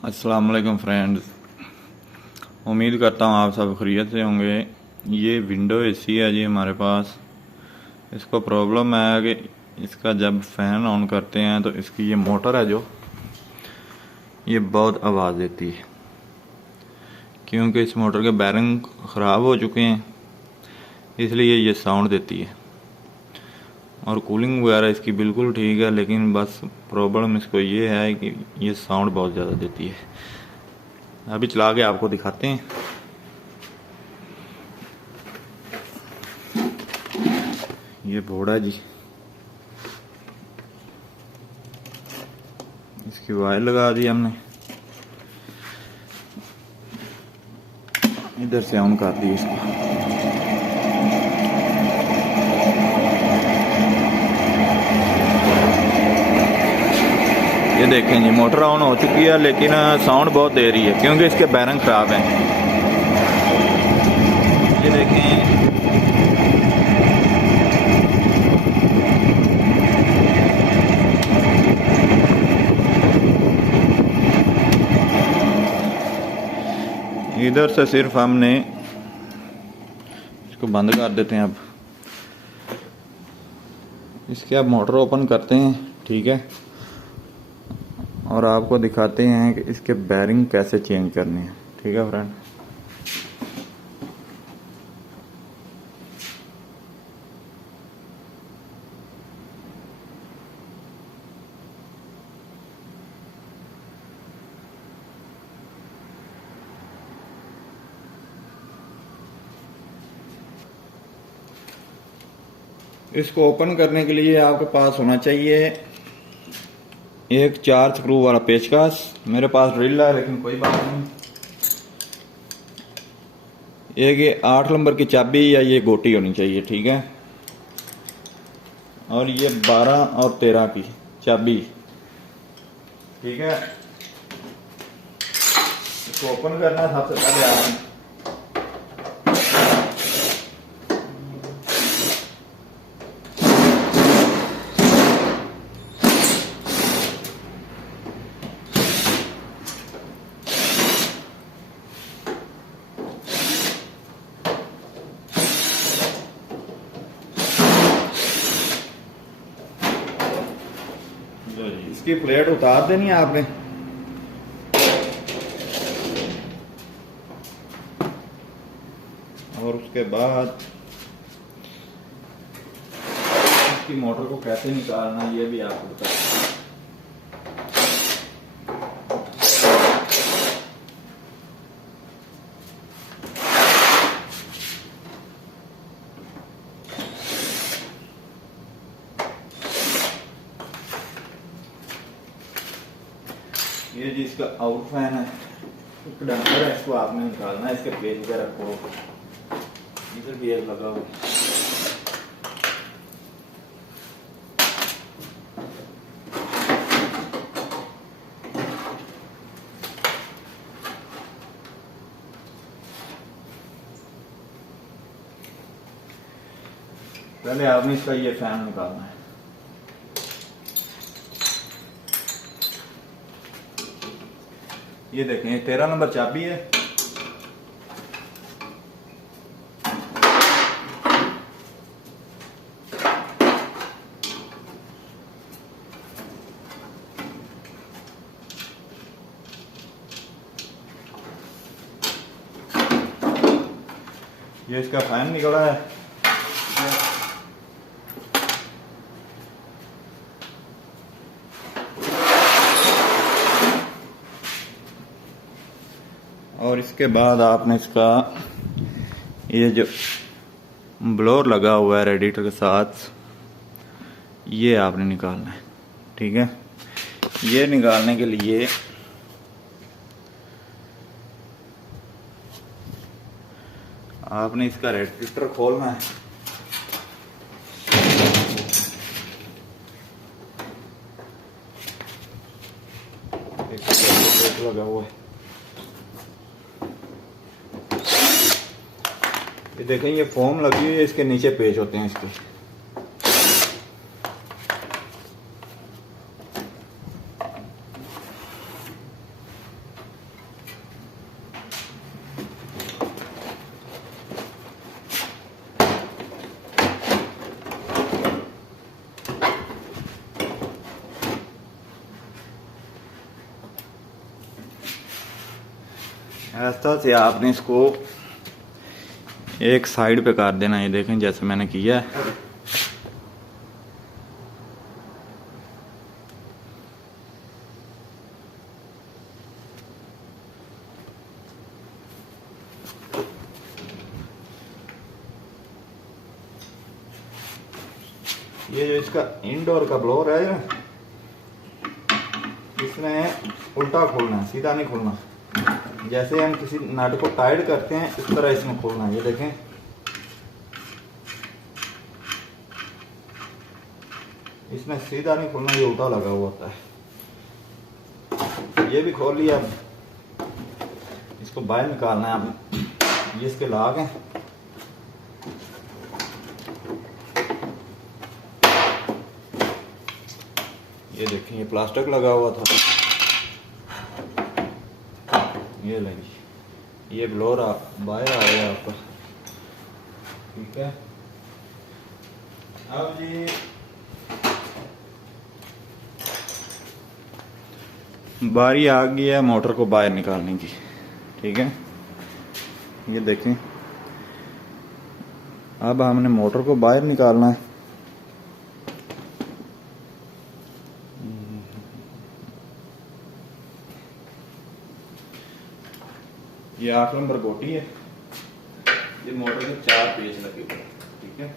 अस्सलाम वालेकुम फ्रेंड्स, उम्मीद करता हूँ आप सब खैरियत से होंगे। ये विंडो एसी है जी हमारे पास। इसको प्रॉब्लम है कि इसका जब फ़ैन ऑन करते हैं तो इसकी ये मोटर है जो ये बहुत आवाज़ देती है, क्योंकि इस मोटर के बैरिंग ख़राब हो चुके हैं, इसलिए ये साउंड देती है। और कूलिंग वगैरह इसकी बिल्कुल ठीक है, लेकिन बस प्रॉब्लम इसको ये है कि ये साउंड बहुत ज़्यादा देती है। अभी चला के आपको दिखाते हैं। ये बोर्ड है जी, इसकी वायर लगा दी हमने, इधर से ऑन कर दी इसको। ये देखें जी, मोटर ऑन हो चुकी है, लेकिन साउंड बहुत दे रही है क्योंकि इसके बैरिंग ख़राब हैं। ये देखें, इधर से सिर्फ हमने इसको बंद कर देते हैं। अब इसके अब मोटर ओपन करते हैं, ठीक है, और आपको दिखाते हैं कि इसके बैरिंग कैसे चेंज करने हैं, ठीक है फ्रेंड। इसको ओपन करने के लिए आपके पास होना चाहिए एक 4 स्क्रू वाला पेचकस। मेरे पास ड्रिल है, लेकिन कोई बात नहीं। एक ये 8 नंबर की चाबी या ये गोटी होनी चाहिए, ठीक है। और ये 12 और 13 की चाबी, ठीक है। इसको ओपन करना है सबसे पहले आपने। इसकी प्लेट उतार देनी है आपने। और उसके बाद इसकी मोटर को कैसे निकालना है ये भी आपको बता। ये जी इसका आउट फैन है, एक डंपर है, इसको आपने निकालना है। इसके पेज वगैरह रखो, इधर भी एक लगा हुआ। पहले आपने इसका ये फैन निकालना है। ये देखें, 13 नंबर चाबी है। ये इसका फैन निकला है। और इसके बाद आपने इसका ये जो ब्लोअर लगा हुआ है रेडिएटर के साथ, ये आपने निकालना है, ठीक है। ये निकालने के लिए आपने इसका रेडिएटर खोलना है। एक लगा हुआ है, ये देखें, ये फोम लगी हुई है, इसके नीचे पेच होते हैं इसके। ऐसा से आपने इसको एक साइड पे कर देना, ये देखें जैसे मैंने किया है। ये जो इसका इंडोर का ब्लोअर है ना, इसमें उल्टा खोलना है, सीधा नहीं खोलना। जैसे हम किसी नट को टाइट करते हैं इस तरह इसमें खोलना है। ये देखें, इसमें सीधा नहीं खोलना, ये उल्टा लगा हुआ होता है। ये भी खोल लिया। अब इसको बाहर निकालना है। अब ये इसके लाग हैं। ये देखें, ये प्लास्टिक लगा हुआ था, ये लगी, ये ब्लोअर बाहर आ गया आपका। ठीक है, अब जी बारी आ गई है मोटर को बाहर निकालने की। ठीक है, ये देखें, अब हमने मोटर को बाहर निकालना है। ये 8 नंबर गोटी है। ये मोटर के 4 पेच लगे हुए। ठीक है,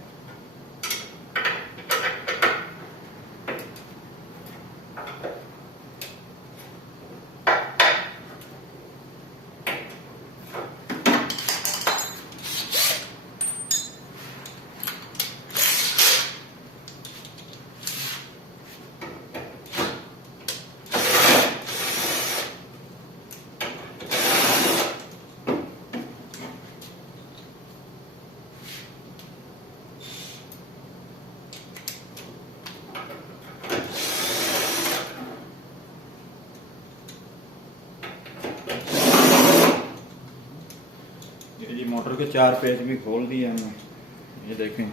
ये मोटर के 4 पेच भी खोल दिए हमने। ये देखें,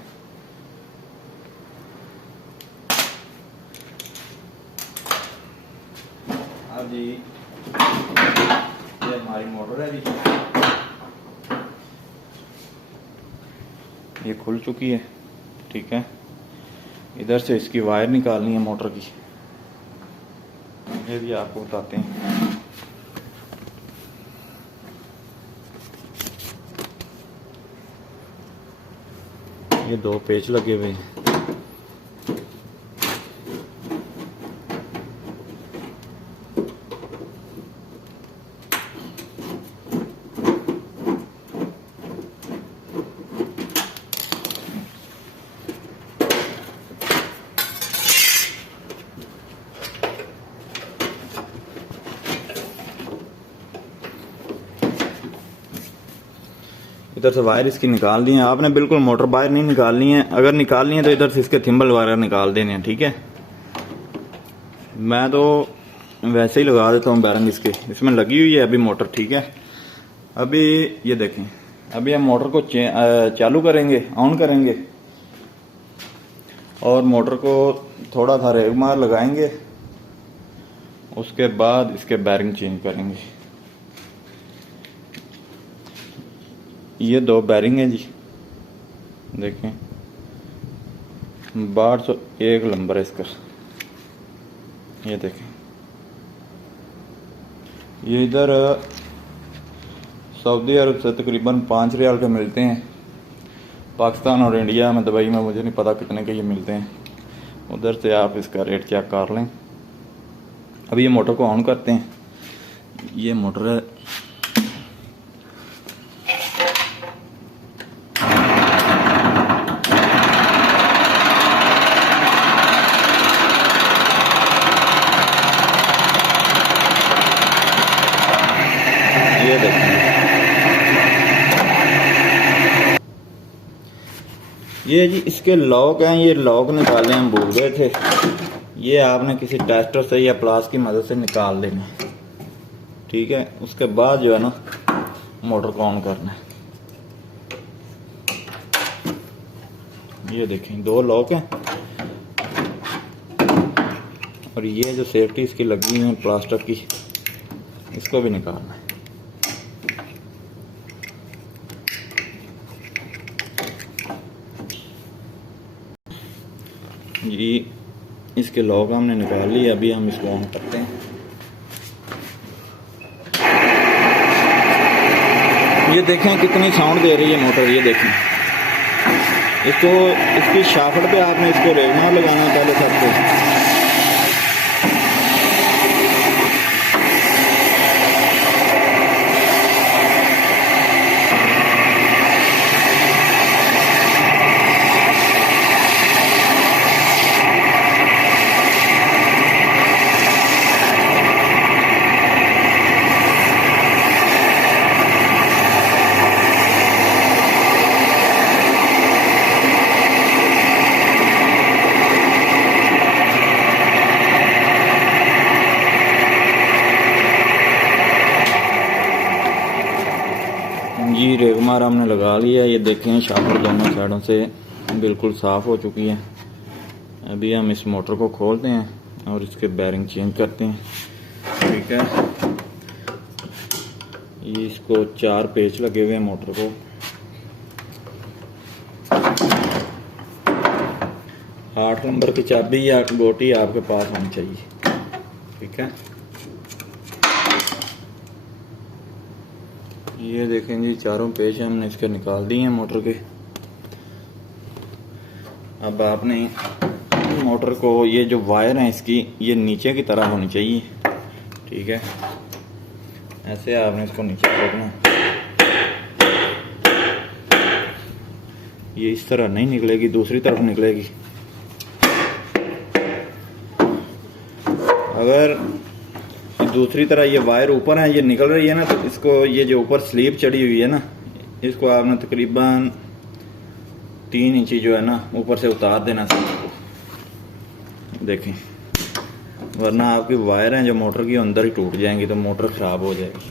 अब जी ये हमारी मोटर है जी, ये खुल चुकी है। ठीक है, इधर से इसकी वायर निकालनी है मोटर की, ये भी आपको बताते हैं। ये 2 पेच लगे हुए हैं। इधर से वायर इसकी निकाल दी है आपने। बिल्कुल मोटर बाहर नहीं निकालनी है। अगर निकालनी है तो इधर से इसके थिम्बल वगैरह निकाल देने हैं। ठीक है, मैं तो वैसे ही लगा देता हूँ बैरंग इसके, इसमें लगी हुई है अभी मोटर। ठीक है, अभी ये देखें, अभी हम मोटर को चालू करेंगे, ऑन करेंगे और मोटर को थोड़ा सा रेग मार लगाएंगे। उसके बाद इसके बैरिंग चेंज करेंगे। ये 2 बैरिंग है जी, देखें 1201 नंबर है इसका। ये देखें, ये इधर सऊदी अरब से तकरीबन 5 रियाल के मिलते हैं। पाकिस्तान और इंडिया में, दुबई में मुझे नहीं पता कितने के ये मिलते हैं। उधर से आप इसका रेट चेक कर लें। अभी ये मोटर को ऑन करते हैं। ये मोटर है, ये देखें, ये जी इसके लॉक हैं। ये लॉक निकालने हम भूल गए थे। ये आपने किसी टेस्टर से या प्लास की मदद से निकाल देने। ठीक है, उसके बाद जो है ना मोटर को ऑन करना है। ये देखें 2 लॉक हैं और ये जो सेफ्टी इसकी लगी हुई है प्लास्टिक की, इसको भी निकालना है। ये इसके लॉक हमने निकाल लिए। अभी हम इसको ऑन करते हैं। ये देखें कितनी साउंड दे रही है मोटर। ये देखें इसको, इसकी शाफ्ट पे आपने इसको रेगमार लगाना है पहले सबसे। जी रेगमार हमने लगा लिया। ये देखें शाफ्ट दोनों साइडों से बिल्कुल साफ़ हो चुकी है। अभी हम इस मोटर को खोलते हैं और इसके बैरिंग चेंज करते हैं। ठीक है, ये इसको 4 पेच लगे हुए हैं मोटर को। 8 नंबर की चाबी या गोटी आपके पास होनी चाहिए। ठीक है, ये देखें जी चारों पेच हमने इसके निकाल दिए हैं मोटर के। अब आपने मोटर को, ये जो वायर है इसकी, ये नीचे की तरह होनी चाहिए। ठीक है, ऐसे आपने इसको नीचे रखना। ये इस तरह नहीं निकलेगी, दूसरी तरफ निकलेगी। अगर दूसरी तरह ये वायर ऊपर है, ये निकल रही है ना, तो इसको, ये जो ऊपर स्लीप चढ़ी हुई है ना, इसको आपने तकरीबन 3 इंची जो है ना ऊपर से उतार देना देखें, वरना आपकी वायर हैं जो मोटर की अंदर ही टूट जाएंगी तो मोटर खराब हो जाएगी।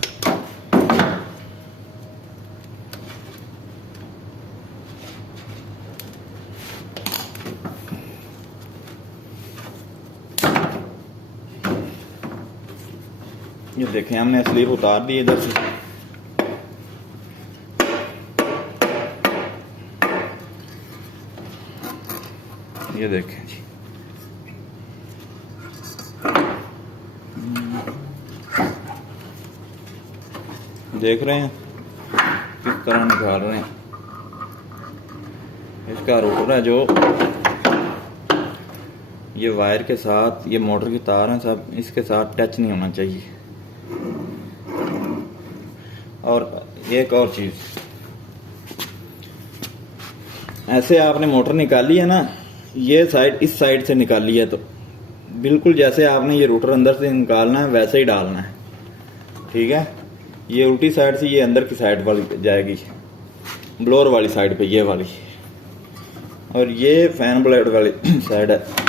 ये देखें हमने स्लीप उतार दी इधर से। ये देखें जी, देख रहे हैं किस तरह निकाल रहे हैं। इसका रोटर है जो ये वायर के साथ, ये मोटर की तार हैं सब, इसके साथ टच नहीं होना चाहिए। और एक और चीज, ऐसे आपने मोटर निकाली है ना, ये साइड इस साइड से निकाली है, तो बिल्कुल जैसे आपने ये रोटर अंदर से निकालना है वैसे ही डालना है। ठीक है, ये उल्टी साइड से ये अंदर की साइड वाली जाएगी, ब्लोअर वाली साइड पे, ये वाली, और ये फैन ब्लेड वाली साइड है।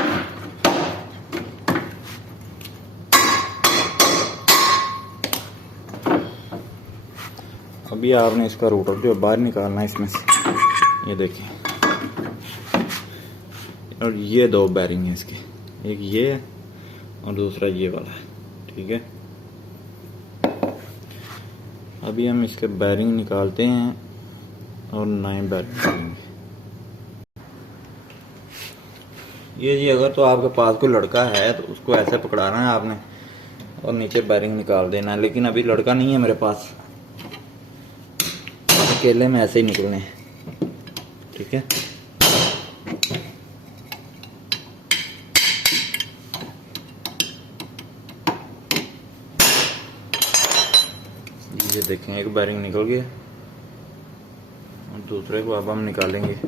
अभी आपने इसका रोटर जो बाहर निकालना है इसमें से। ये देखिए, और ये 2 बैरिंग है इसके, एक ये है और दूसरा ये वाला है। ठीक है, अभी हम इसके बैरिंग निकालते हैं और नए बैरिंग निकालेंगे। ये जी, अगर तो आपके पास कोई लड़का है तो उसको ऐसे पकड़ाना है आपने और नीचे बैरिंग निकाल देना है, लेकिन अभी लड़का नहीं है मेरे पास, अकेले में ऐसे ही निकलने हैं। ठीक है, ये देखें एक बैरिंग निकल गया और दूसरे को अब हम निकालेंगे।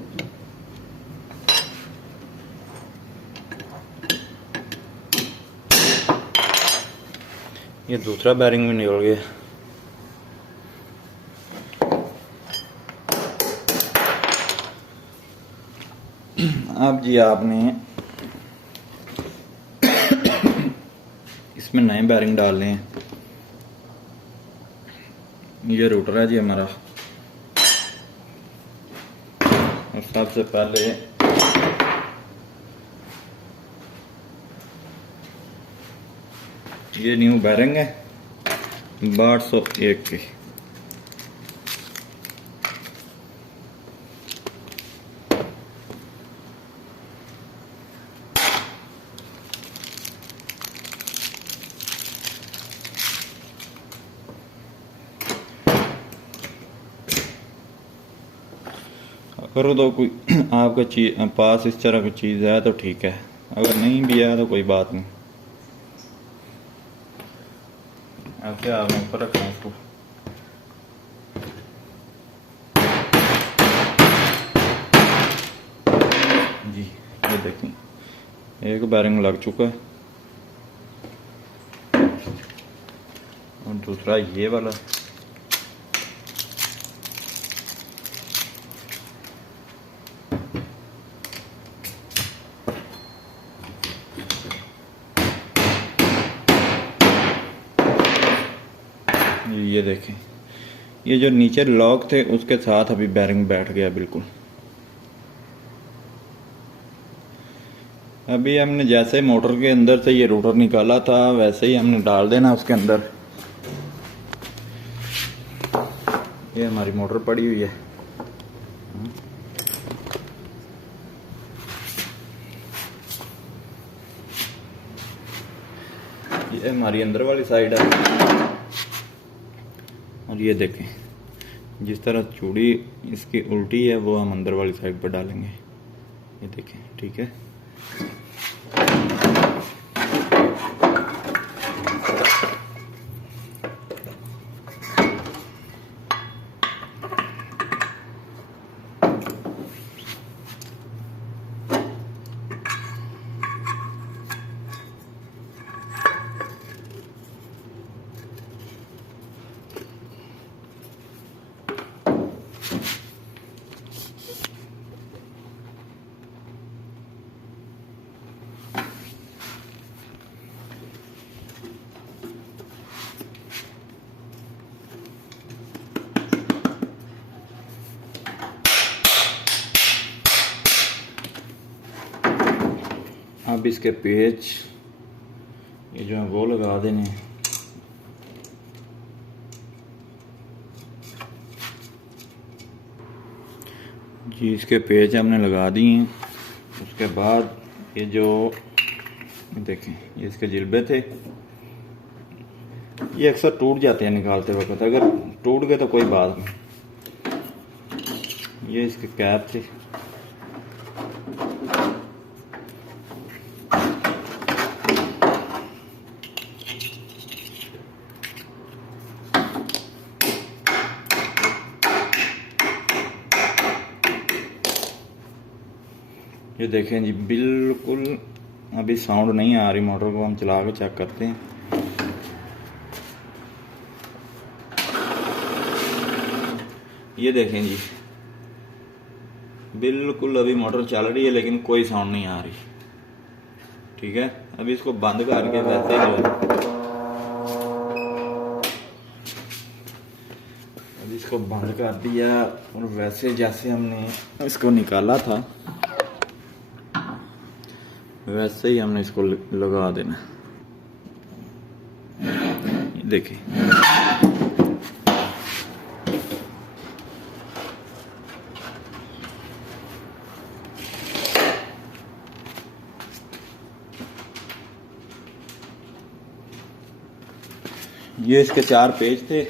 ये दूसरा बैरिंग भी निकल गया। अब जी आपने इसमें नए बैरिंग डालने हैं। ये रोटर है जी हमारा, और सबसे पहले ये न्यू बैरिंग है 1201 की। करो तो कोई आपका पास इस तरह की चीज़ है तो ठीक है, अगर नहीं भी है तो कोई बात नहीं। ऐसे आपने ऊपर रखना है इसको। जी ये देखें, एक बैरिंग लग चुका है और दूसरा ये वाला। ये देखें, ये जो नीचे लॉक थे उसके साथ अभी बैरिंग बैठ गया बिल्कुल। अभी हमने जैसे मोटर के अंदर से ये रोटर निकाला था वैसे ही हमने डाल देना उसके अंदर। ये हमारी मोटर पड़ी हुई है, ये हमारी अंदर वाली साइड है। और ये देखें, जिस तरह चूड़ी इसकी उल्टी है वो हम अंदर वाली साइड पर डालेंगे। ये देखें, ठीक है। अब इसके पेच ये जो है वो लगा देने। जी इसके पेच हमने लगा दिए हैं। उसके बाद ये जो देखें, ये इसके जिलबे थे, ये अक्सर टूट जाते हैं निकालते वक्त, अगर टूट गए तो कोई बात नहीं। ये इसके कैप थे, ये देखें जी बिल्कुल अभी साउंड नहीं आ रही। मोटर को हम चला के चेक करते हैं। ये देखें जी बिल्कुल अभी मोटर चल रही है लेकिन कोई साउंड नहीं आ रही, ठीक है। अभी इसको बंद करके वैसे ही अभी इसको बंद कर दिया और वैसे जैसे हमने इसको निकाला था वैसे ही हमने इसको लगा देना। देखिए ये इसके 4 पेज थे,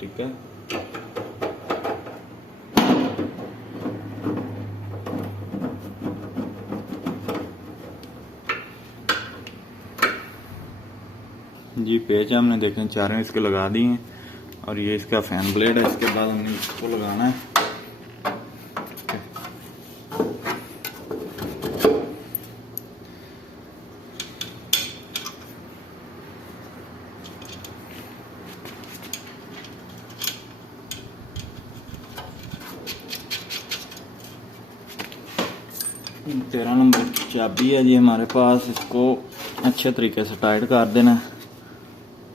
ठीक है। जी पेज हमने देखें 4 इसके लगा दिए हैं और ये इसका फैन ब्लेड है। इसके बाद हमने इसको लगाना है। तेरह नंबर चाबी है जी हमारे पास, इसको अच्छे तरीके से टाइट कर देना है।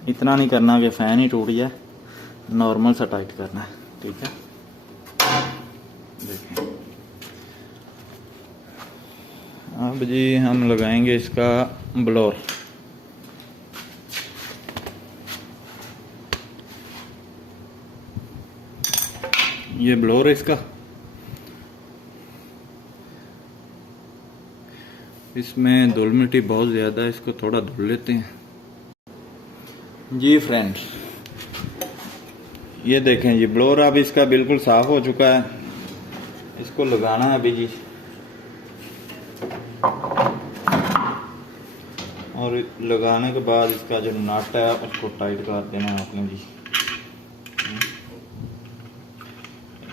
इतना नहीं करना कि फैन ही टूट जाए, नॉर्मल सा टाइट करना है, ठीक है। देखिए अब जी हम लगाएंगे इसका ब्लोअर। ये ब्लोअर है इसका, इसमें धूल मिट्टी बहुत ज़्यादा है, इसको थोड़ा धुल लेते हैं। जी फ्रेंड्स ये देखें जी ब्लोअर अब इसका बिल्कुल साफ़ हो चुका है। इसको लगाना है अभी जी, और लगाने के बाद इसका जो नट है उसको टाइट कर देना है आपने जी।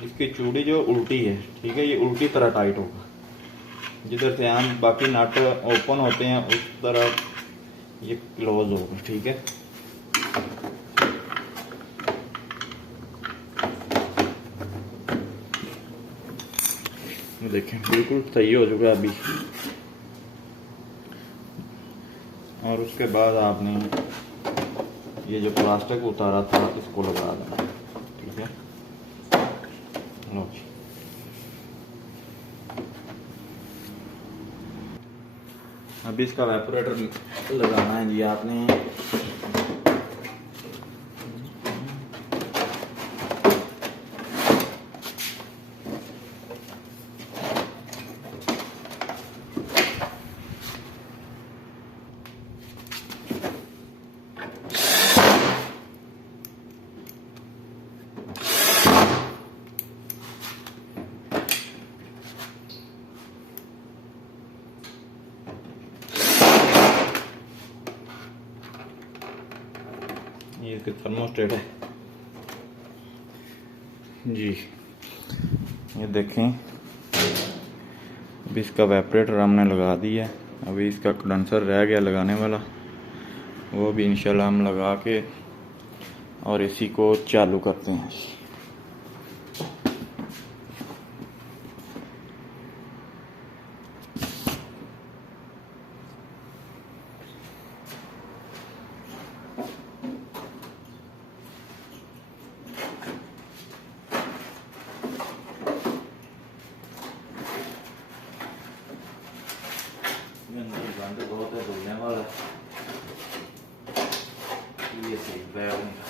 इसकी चूड़ी जो उल्टी है, ठीक है, ये उल्टी तरह टाइट होगा। जिधर से हम बाकी नट ओपन होते हैं उस तरह ये क्लोज होगा, ठीक है। देखें बिल्कुल सही हो चुका है अभी। और उसके बाद आपने ये जो प्लास्टिक उतारा था इसको लगा देना, ठीक है। लो जी, अभी इसका वेपोरेटर लगाना है जी आपने। ये इसका थर्मोस्टेट है जी। ये देखें अभी इसका वेपोरेटर हमने लगा दिया। अभी इसका कंडेंसर रह गया लगाने वाला, वो भी इंशाल्लाह हम लगा के और इसी को चालू करते हैं। गंद बहुत है धुलने वाला, ये सही बैग नहीं।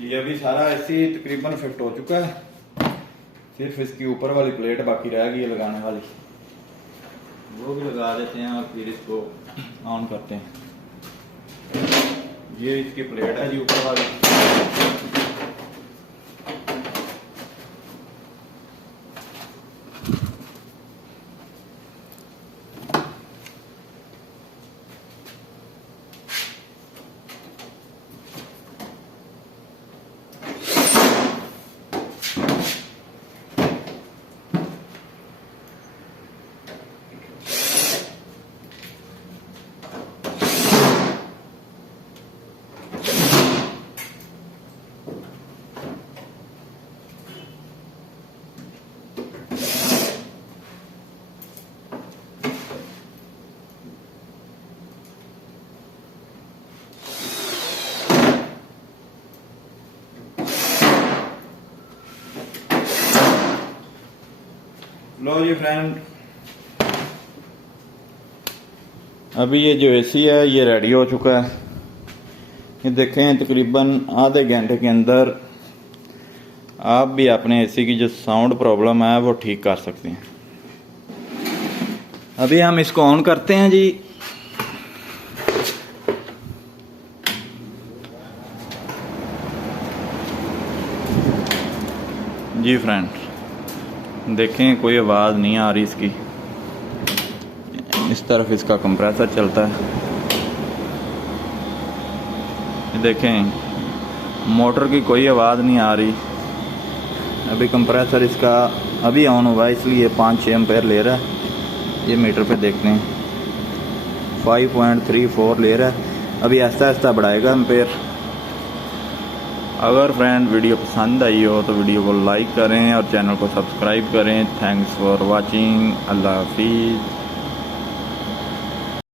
ये अभी सारा ऐसे ही तकरीबन फिट हो चुका है। सिर्फ इसकी ऊपर वाली प्लेट बाकी रह गई है लगाने वाली, वो भी लगा देते हैं और फिर इसको ऑन करते हैं। ये इसकी प्लेट है जी ऊपर वाली। लो जी फ्रेंड, अभी ये जो एसी है ये रेडी हो चुका है। ये देखें तकरीबन आधे घंटे के अंदर आप भी अपने एसी की जो साउंड प्रॉब्लम है वो ठीक कर सकते हैं। अभी हम इसको ऑन करते हैं जी। जी फ्रेंड देखें कोई आवाज़ नहीं आ रही इसकी। इस तरफ इसका कंप्रेसर चलता है, देखें मोटर की कोई आवाज़ नहीं आ रही। अभी कंप्रेसर इसका अभी ऑन हुआ है इसलिए 5-6 एम्पेयर ले रहा है। ये मीटर पे देखते हैं 5.34 ले रहा है। अभी आहिस्ता आहिस्ता बढ़ाएगा एम्पेयर। अगर फ्रेंड वीडियो पसंद आई हो तो वीडियो को लाइक करें और चैनल को सब्सक्राइब करें। Thanks for watching. अल्लाह हाफिज़।